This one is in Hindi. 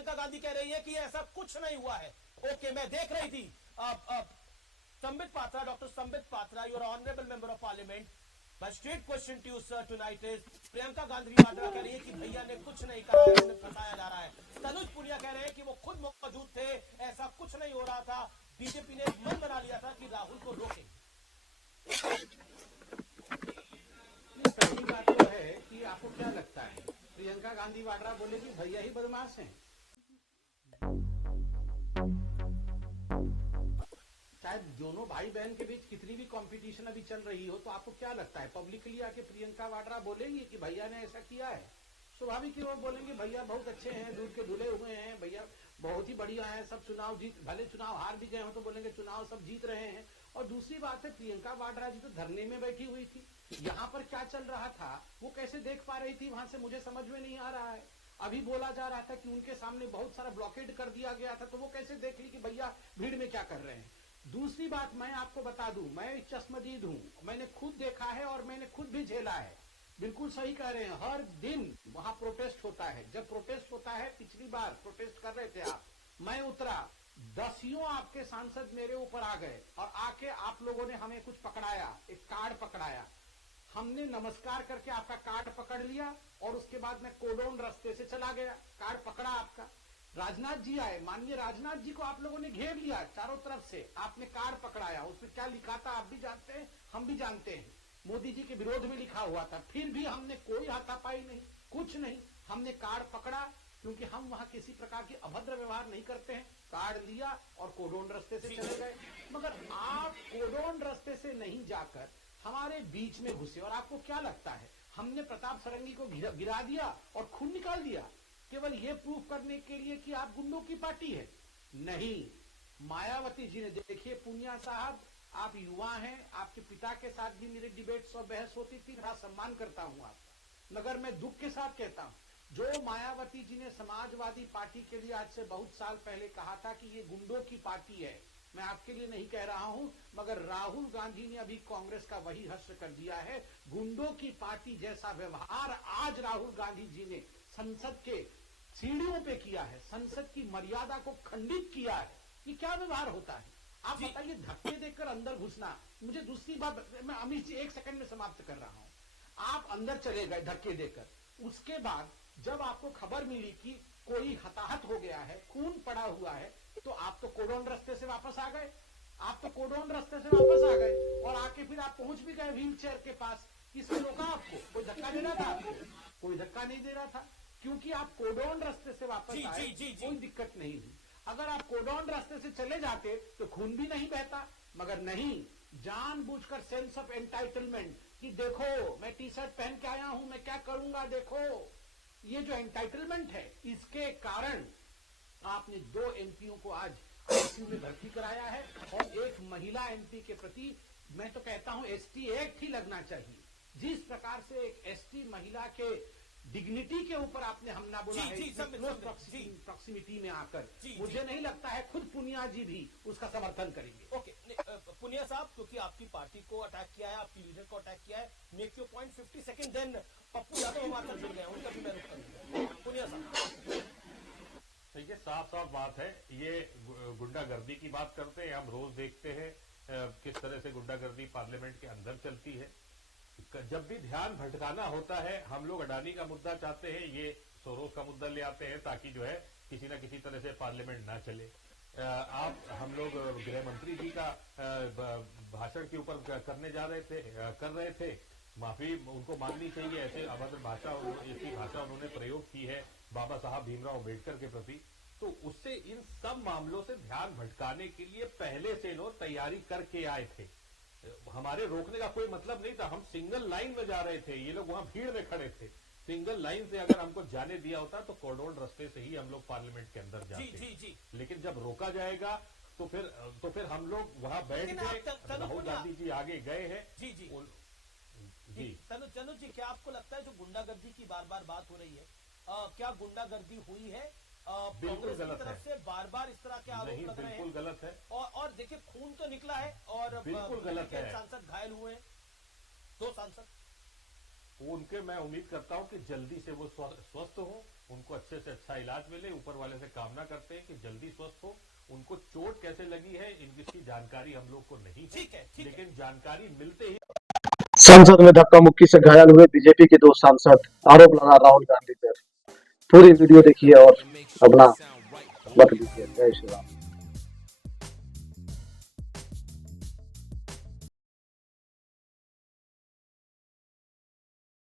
प्रियंका गांधी कह रही है कि ऐसा कुछ नहीं हुआ है। ओके, मैं देख रही थी Sambit Patra, doctor Sambit Patra, your honourable member of parliament. My straight question to you, sir, tonight is Priyanka Gandhi Vadra कह रही है कि भैया ने कुछ नहीं कहा है, उन्हें फंसाया जा रहा है। तनुज पुनिया कह रहे हैं कि वो खुद मौजूद थे, ऐसा कुछ नहीं हो रहा था, बीजेपी ने मन बना लिया था कि राहुल को रोके। पहली बात तो है कि आपको क्या लगता है प्रियंका गांधी वाड्रा बोलेगी भैया ही बदमाश हैं? शायद दोनों भाई बहन के बीच कितनी भी कंपटीशन अभी चल रही हो, तो आपको क्या लगता है पब्लिकली आके प्रियंका वाड्रा बोलेंगी कि भैया ने ऐसा किया है? स्वाभाविक ही वो बोलेंगे भैया बहुत अच्छे हैं, दूध के धुले हुए हैं, भैया बहुत ही बढ़िया है, सब चुनाव जीत, भले चुनाव हार भी गए हो तो बोलेंगे चुनाव सब जीत रहे हैं। और दूसरी बात है प्रियंका वाड्रा जी तो धरने में बैठी हुई थी, यहाँ पर क्या चल रहा था वो कैसे देख पा रही थी वहां से मुझे समझ में नहीं आ रहा है। अभी बोला जा रहा था कि उनके सामने बहुत सारा ब्लॉकेड कर दिया गया था, तो वो कैसे देख ली कि भैया भीड़ में क्या कर रहे हैं। दूसरी बात मैं आपको बता दूं, मैं चश्मदीद हूं, मैंने खुद देखा है और मैंने खुद भी झेला है। बिल्कुल सही कह रहे हैं, हर दिन वहां प्रोटेस्ट होता है। जब प्रोटेस्ट होता है, पिछली बार प्रोटेस्ट कर रहे थे आप, मैं उतरा, दसियों आपके सांसद मेरे ऊपर आ गए और आके आप लोगों ने हमें कुछ पकड़ाया, एक कार्ड पकड़ाया, हमने नमस्कार करके आपका कार्ड पकड़ लिया और उसके बाद मैं कोडोन रास्ते से चला गया, कार्ड पकड़ा आपका। राजनाथ जी आए, माननीय राजनाथ जी को आप लोगों ने घेर लिया चारों तरफ से, आपने कार्ड पकड़ाया, उसमें क्या लिखा था आप भी जानते हैं, हम भी जानते हैं, मोदी जी के विरोध में लिखा हुआ था, फिर भी हमने कोई हाथापाई नहीं, कुछ नहीं, हमने कार्ड पकड़ा क्योंकि हम वहां किसी प्रकार की अभद्र व्यवहार नहीं करते हैं। कार्ड लिया और कोडोन रास्ते से चले गए। मगर आप कोडोन रास्ते से नहीं जाकर हमारे बीच में घुसे और आपको क्या लगता है हमने प्रताप सरंगी को गिरा दिया और खून निकाल दिया केवल ये प्रूफ करने के लिए कि आप गुंडों की पार्टी है? नहीं, मायावती जी ने, देखिए पुनिया साहब आप युवा हैं, आपके पिता के साथ भी मेरे डिबेट्स और बहस होती थी, बड़ा सम्मान करता हूं आपका, मगर मैं दुख के साथ कहता हूं जो मायावती जी ने समाजवादी पार्टी के लिए आज से बहुत साल पहले कहा था कि ये गुंडों की पार्टी है, मैं आपके लिए नहीं कह रहा हूं, मगर राहुल गांधी ने अभी कांग्रेस का वही हश्र कर दिया है। गुंडों की पार्टी जैसा व्यवहार आज राहुल गांधी जी ने संसद के सीढ़ियों पे किया है, संसद की मर्यादा को खंडित किया है, ये क्या व्यवहार होता है? आप बताइए, धक्के देकर अंदर घुसना। मुझे दूसरी बात, मैं अमित जी एक सेकंड में समाप्त कर रहा हूं। आप अंदर चले गए धक्के देकर, उसके बाद जब आपको खबर मिली कि कोई हताहत हो गया है, खून पड़ा हुआ है, तो आप तो कोडोन रास्ते से वापस आ गए, आप तो कोडोन रास्ते से वापस आ गए और आके फिर आप पहुंच भी गए व्हील चेयर के पास। किसने रोका आपको? कोई धक्का दे रहा था आपको? कोई धक्का नहीं दे रहा था, क्योंकि आप कोडोन रास्ते से वापस आए, कोई दिक्कत नहीं थी। अगर आप कोडोन रास्ते से चले जाते तो खून भी नहीं बहता, मगर नहीं, जानबूझकर सेंस ऑफ एंटाइटलमेंट कि देखो मैं टी शर्ट पहन के आया हूं, मैं क्या करूंगा, देखो, ये जो एंटाइटलमेंट है, इसके कारण आपने 2 एमपीओ को आज आईसीयू में भर्ती कराया है और एक महिला एमपी के प्रति मैं तो कहता हूं एसटी एक्ट ही लगना चाहिए। जिस प्रकार से एक एसटी महिला के डिग्निटी के ऊपर आपने हमला बोला है प्रॉक्सिमिटी में आकर, मुझे नहीं लगता है खुद पुनिया जी भी उसका समर्थन करेंगे। ओके, पुनिया साहब, क्योंकि आपकी पार्टी को अटैक किया है, आपकी लीडर को अटैक किया है, make your point 50 second, then Pappu Yadav हमारे साथ जुड़ गए, उनका भी मैं रुख करूंगा। पुनिया साहब, देखिए साफ साफ बात है, ये गुंडागर्दी की बात करते हैं, हम रोज देखते हैं किस तरह से गुंडागर्दी पार्लियामेंट के अंदर चलती है। जब भी ध्यान भटकाना होता है, हम लोग अडानी का मुद्दा चाहते हैं, ये सोरोस का मुद्दा ले आते हैं ताकि जो है किसी न किसी तरह से पार्लियामेंट ना चले। हम लोग गृह मंत्री जी का भाषण के ऊपर कर रहे थे, माफी उनको मांगनी चाहिए, ऐसे अभद्र भाषा, ऐसी भाषा उन्होंने प्रयोग की है बाबा साहब भीमराव अम्बेडकर के प्रति, तो उससे इन सब मामलों से ध्यान भटकाने के लिए पहले से लोग तैयारी करके आए थे। हमारे रोकने का कोई मतलब नहीं था, हम सिंगल लाइन में जा रहे थे, ये लोग वहां भीड़ में खड़े थे। सिंगल लाइन से अगर हमको जाने दिया होता तो कोडोन रास्ते से ही हम लोग पार्लियामेंट के अंदर जाते। लेकिन जब रोका जाएगा तो फिर हम लोग वहां बैठ गए, राहुल गांधी जी आगे गए हैं। जी तनुज जी, क्या आपको लगता है जो गुंडागर्दी की बार बार बात हो रही है, क्या गुंडागर्दी हुई है? बिल्कुल गलत तरफ है, से बार बार इस तरह के आरोप लग रहे हैं, बिल्कुल गलत है। और देखिए खून तो निकला है और बिल्कुल गलत है। सांसद घायल हुए, 2 सांसद, उनके मैं उम्मीद करता हूं कि जल्दी से वो स्वस्थ हो उनको अच्छे से अच्छा इलाज मिले, ऊपर वाले से कामना करते हैं कि जल्दी स्वस्थ हो। उनको चोट कैसे लगी है इनकी जानकारी हम लोग को नहीं है, ठीक है। लेकिन जानकारी मिलते ही संसद में धक्का मुक्की से घायल हुए बीजेपी के 2 सांसद, आरोप लगा राहुल गांधी पर। पूरी वीडियो देखिए और अपना मत दीजिए। जय श्री राम।